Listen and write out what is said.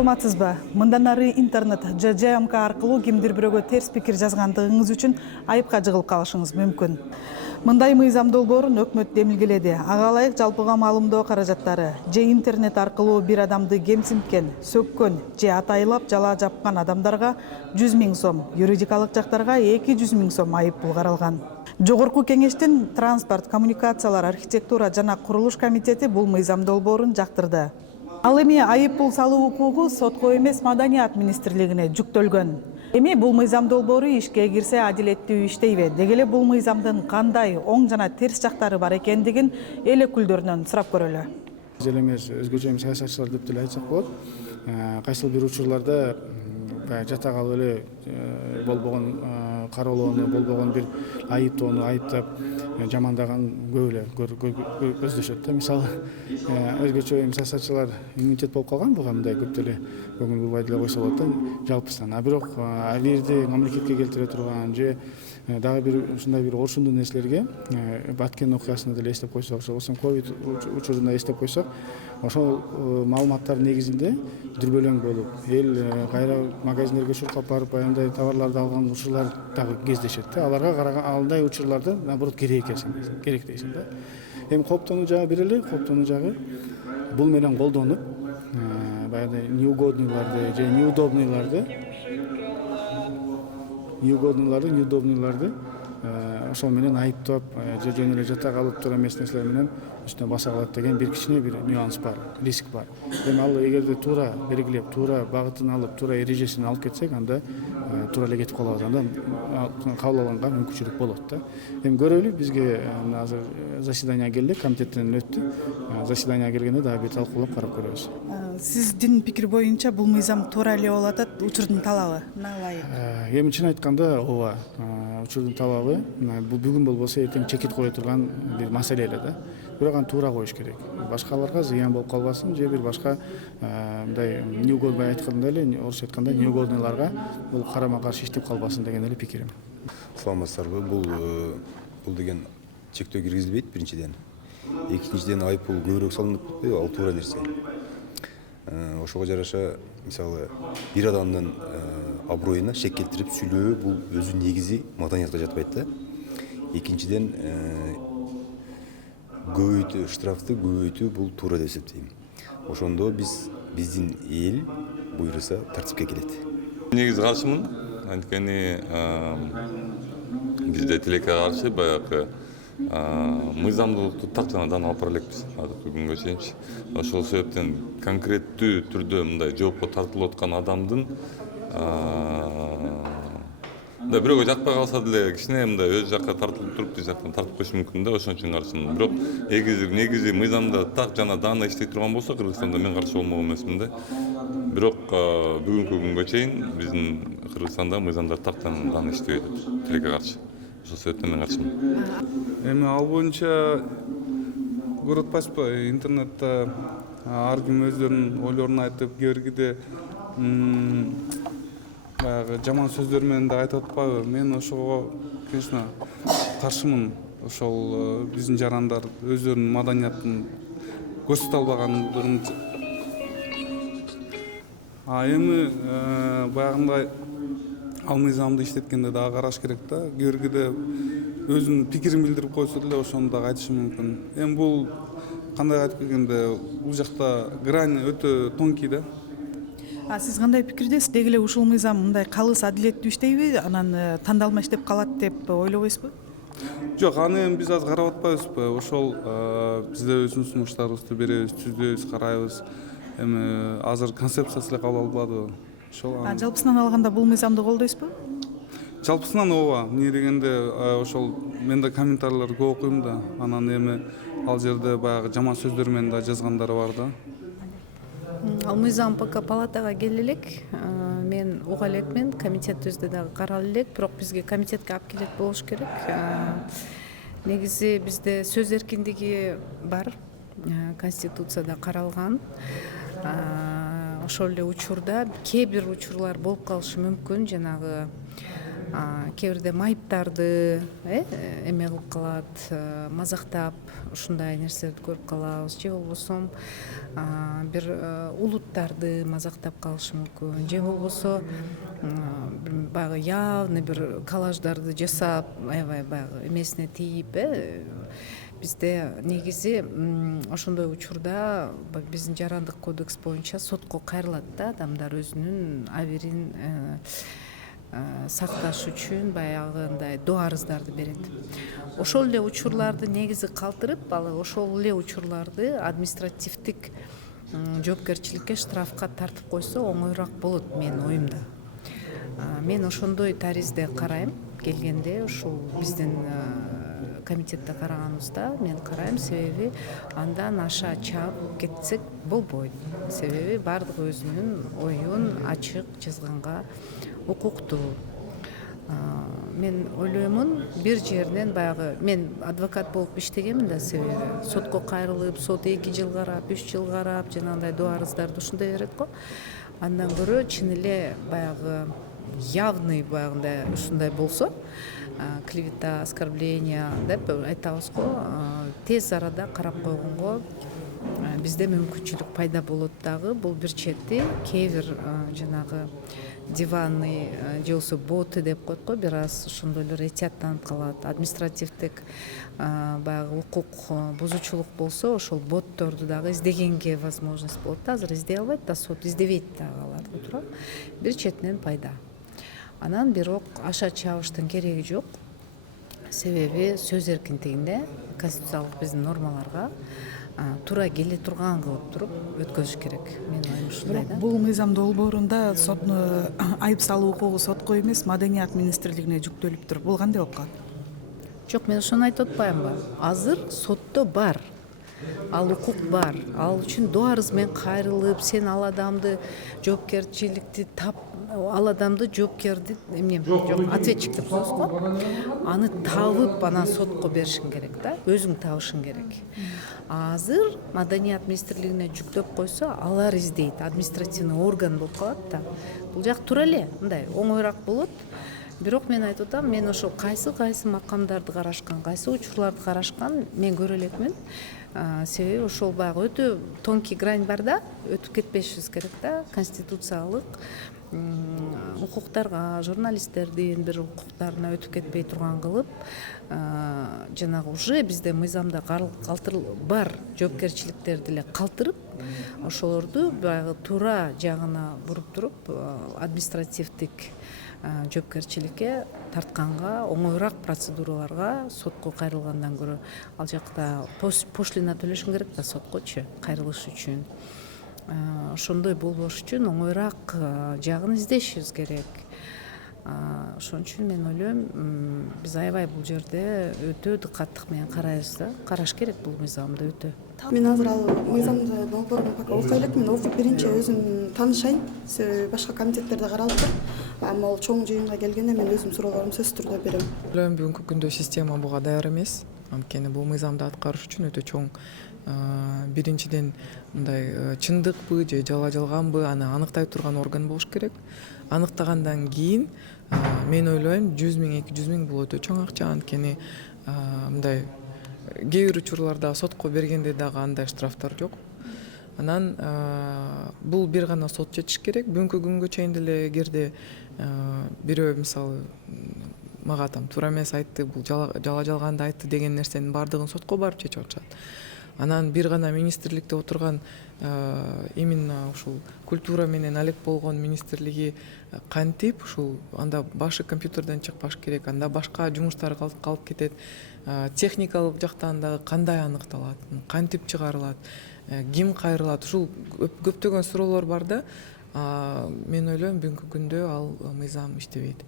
саламатсызбы? Мындан ары интернет ЖЖМК аркылуу кимдир бирөөгө терс пикир жазгандыгыңыз үчүн айыпка жыгылып калышыңыз мүмкүн. Мындай мыйзам долбоорун өкмөт демилгеледи. Ага ылайык жалпыга маалымдоо каражаттары же интернет аркылуу бир адамды кемсинткен, сөккөн же атайлап жала жапкан адамдарга 100 000 сом, юридикалык жактарга 200 000 сом айыппул каралган. Жогорку кеңештин транспорт, коммуникациялар, архитектура жана курулуш комитети бул мыйзам долбоорун жактырды. Ал эми айыппул салуу укугу сотко эмес Маданият министрлигине жүктөлгөн. Эми бул мыйзам долбоору ишке кирсе адилеттүү иштейби? Деги эле бул мыйзамдын кандай оң жана терс жактары бар экендигин эл өкүлдөрүнөн сурап көрөлү. Эмес өзгөчө эми саясатчылар деп деле айтсак болот. Кайсыл бир учурларда жата калып эле болбогон кароолоону, болбогон бир айыптоону айыптап жамандаган көп эле көздөшөт да. Мисалы өзгөчө эми саясатчылар иммунитет болуп калган буга, мындай көп деле көңүл бурбай деле койсо болот да жалпысынан. А бирок алирди мамлекетке келтире турган же дагы бир ушундай бир оршундуу нерселерге баткен окуясына деле эстеп койсок, ошол ковид учурунда эстеп койсок, ошол маалыматтар негизинде дүрбөлөң болуп, эл кайра магазиндерге шуркап барып аяндай товарларды алган учурлар дагы кездешет да. Аларга караган андай учурларда наоборот керек дейсиң да. Эми кооптонуу жагы бир эле, кооптонуу жагы бул менен колдонуп, баягы неугодныйларды же неудобныйларды ошол менен айыптап же жөн эле жата калып тура эмес нерселер менен үстүнө баса калат деген бир кичине бир нюанс бар, риск бар. Эми ал эгерде туура белгилеп, туура багытын алып, туура эрежесин алып кетсек, анда туура эле кетип калабыз. Анда кабыл алганга мүмкүнчүлүк болот да. Эми көрөлү, бизге азыр заседание келди, комитеттен өттү. Заседание келгенде дагы бир талкуулап карап көрөбүз. Сиздин пикир боюнча бул мыйзам туура эле болуп атат, учурдун талабы ылайык? Эми чын айтканда ооба, учурдун талабы бул бүгүн болбосо эртең чекит кое турган бир маселе эле да. Бирок аны туура коюш керек. Башкаларга зыян болуп калбасын, же бир башка мындай неугодный айткандай эле, орусча айтканда неугодныйларга бул карама каршы иштеп калбасын деген эле пикирим. Саламатсыздарбы? Бул деген чектөө киргизилбейт биринчиден. Экинчиден айыппул көбүрөөк салынып кетпейби? Ал туура нерсе. Ошого жараша, мисалы, бир адамдын аброюна шек келтирип сүйлөө бул өзү негизи маданиятка жатпайт да. Экинчиден штрафты көбөйтүү бул туура деп эсептейм. Ошондо биздин эл буйруса тартипке келет. Негизи каршымын. Анткени бизде тилекке каршы баягы мыйзамдуулукту так жанадан алып бара элекпиз азыркы күнгө чейинчи. Ошол себептен конкреттүү түрдө мындай жоопко тартылып аткан адамдын бирөөгө жакпай калса деле кичине мындай өз жакка тартылып туруп биз жактан тартып коюшу мүмкүн да, ошон үчүн каршымын. Бирок негизи мыйзамда так жана даана иштей турган болсо Кыргызстанда мен каршы болмок эмесмин да. Бирок бүгүнкү күнгө чейин биздин Кыргызстанда мыйзамдар так жана даана иштебей атат тилекке каршы. Ошол себептен мен каршымын. Эми ал боюнча көрүп атпайсызбы, интернетте ар ким өздөрүнүн ойлорун айтып, кээ баягы жаман сөздөр менен да айтып атпайбы? Мен ошого, конечно, каршымын. Ошол биздин жарандар өздөрүнүн маданиятын көрсөтө албагандыгын. Эми баягындай ал мыйзамды иштеткенде дагы караш керек да. Кээ өзүнүн пикирин билдирип койсо деле ошону дагы айтышы мүмкүн. Эми бул кандай айтып келгенде, бул жакта грань өтө тонкий да. Сиз кандай пикирдесиз? Деги эле ушул мыйзам мындай калыс адилеттүү иштейби? Анан тандалма иштеп калат деп ойлобойсузбу? Жок, аны эми биз азыр карап атпайбызбы? Ошол бизде өзүбүздүн сунуштарыбызды беребиз, түздөйбүз, карайбыз. Эми азыр концепциясы эле кабыл алынбадыбы? Ошол. Жалпысынан алганда бул мыйзамды колдойсузбу? Жалпысынан ооба. Эмне дегенде ошол мен да комментарийлерди көп окуйм да. Анан эми ал жерде баягы жаман сөздөр менен да жазгандары бар да. Ал мыйзам пока палатага келе элек. Мен уга элекмин, комитет өзү дагы карала элек, бирок бизге комитетке алып келет болуш керек. Негизи бизде сөз эркиндиги бар. Конституцияда каралган. Ошол эле учурда кээ бир учурлар болуп калышы мүмкүн, жанагы кээ бирде майыптарды эме кылып калат, мазактап ушундай нерселерди көрүп калабыз, же болбосо бир улуттарды мазактап калышы мүмкүн, же болбосо баягы явный бир коллаждарды жасап, аябай баягы эмесине тийип, бизде негизи ошондой учурда биздин жарандык кодекс боюнча сотко кайрылат да адамдар өзүнүн абийирин сакташ үчүн баягындай доо арыздарды берет. Ошол эле учурларды негизи калтырып, ал ошол эле учурларды административдик жоопкерчиликке, штрафка тартып койсо оңоюраак болот менин оюмда. Мен ошондой таризде карайм. Келгенде ушул биздин комитетте караганыбызда мен карайм, себеби андан аша чаап кетсек болбойт. Себеби баардыгы өзүнүн оюн ачык жазганга укуктуу. Мен ойлоймун, бир жеринен баягы мен адвокат болуп иштегенмин да, себеби сотко кайрылып, сот 2 жыл карап, 3 жыл карап, жанагындай доо арыздарды ушундай берет го. Андан көрө чын эле баягы явный баягындай ушундай болсо, клевета, оскорбление деп айтабыз го, тез арада карап койгонго бизде мүмкүнчүлүк пайда болот дагы. Бул бир чети кээ бир жанагы диванный же болбосо боты деп коет го, бир аз ошондой эле этияттанып калат. Административдик баягы укук бузуучулук болсо, ошол ботторду дагы издегенге возможность болот да. Азыр издей албайт да, сот издебейт дагы аларды, туура. Бир четинен пайда. Анан бирок аша чабыштын кереги жок. Себеби сөз эркиндигинде конституциялык биздин нормаларга туура келе турган кылып туруп өткөзүш керек. Мен оюм ушундай да. Бул мыйзам долбоорунда сотну айып салуу укугу сотко эмес, Маданият министрлигине жүктөлүп тур. Бул кандай болуп калат? Жок, мен ошону айтып атпаймынбы? Азыр сотто бар. Ал укук бар. Ал үчүн доо арыз менен кайрылып, сен ал адамды жоопкерчиликти ал адамды жоопкерди ответчик деп коебуз го. Аны табып, анан сотко беришиң керек да, өзүң табышың керек. Азыр Маданият министрлигине жүктөп койсо, алар издейт, административный орган болуп калат да. Бул жак туура эле мындай оңоюраак болот. Бирок мен айтып атам, мен ошол кайсы макамдарды карашкан, кайсы учурларды карашкан мен көрө элекмин. Себеби ошол баягы өтө тонкий грань бар да, өтүп кетпешибиз керек да. Конституциялык укуктарга, журналисттердин бир укуктарына өтүп кетпей турган кылып, жанагы уже бизде мыйзамда бар жоопкерчиликтерди эле калтырып, ошолорду баягы туура жагына буруп туруп, административдик жоопкерчиликке тартканга, оңоюраак процедураларга сотко кайрылгандан көрө ал жакта пошлина төлөшүң керек да соткочу кайрылыш үчүн. Ошондой болбош үчүн оңоюраак жагын издешибиз керек. Ошон үчүн мен ойлойм, биз аябай бул жерде өтө дыкаттык менен карайбыз да. Караш керек бул мыйзамды өтө. Мен азыр ал мыйзамды долбоорун пока окуй элекмин. Окуп биринчи өзүм таанышайын. Себеби башка комитеттерде каралып тур. Ама ол чоң жыйынга келгенде мен өзүм суроолорумду сөзсүз түрдө берем. Ойлойм, бүгүнкү күндө система буга даяр эмес. Анткени бул мыйзамды аткарыш үчүн өтө чоң биринчиден мындай чындыкпы же жала жалганбы аны аныктай турган орган болуш керек. Аныктагандан кийин мен ойлойм 100 000 200 000 бул өтө чоң акча. Анткени мындай кээ бир учурларда сотко бергенде дагы андай штрафтар жок. Анан бул бир гана сот жетиш керек. Бүгүнкү күнгө чейин деле эгерде бирөө мисалы мага там туура эмес айтты, бул жала жалганды айтты деген нерсенин баардыгын сотко барып чечип атышат. Анан бир гана министрликте отурган именно ушул культура менен алек болгон министрлиги кантип ушул анда башы компьютерден чыкпаш керек, анда башка жумуштар калып кетет. Техникалык жактан дагы кандай аныкталат, кантип чыгарылат, ким кайрылат, ушул көптөгөн суроолор бар да. Мен ойлойм бүгүнкү күндө ал мыйзам иштебейт.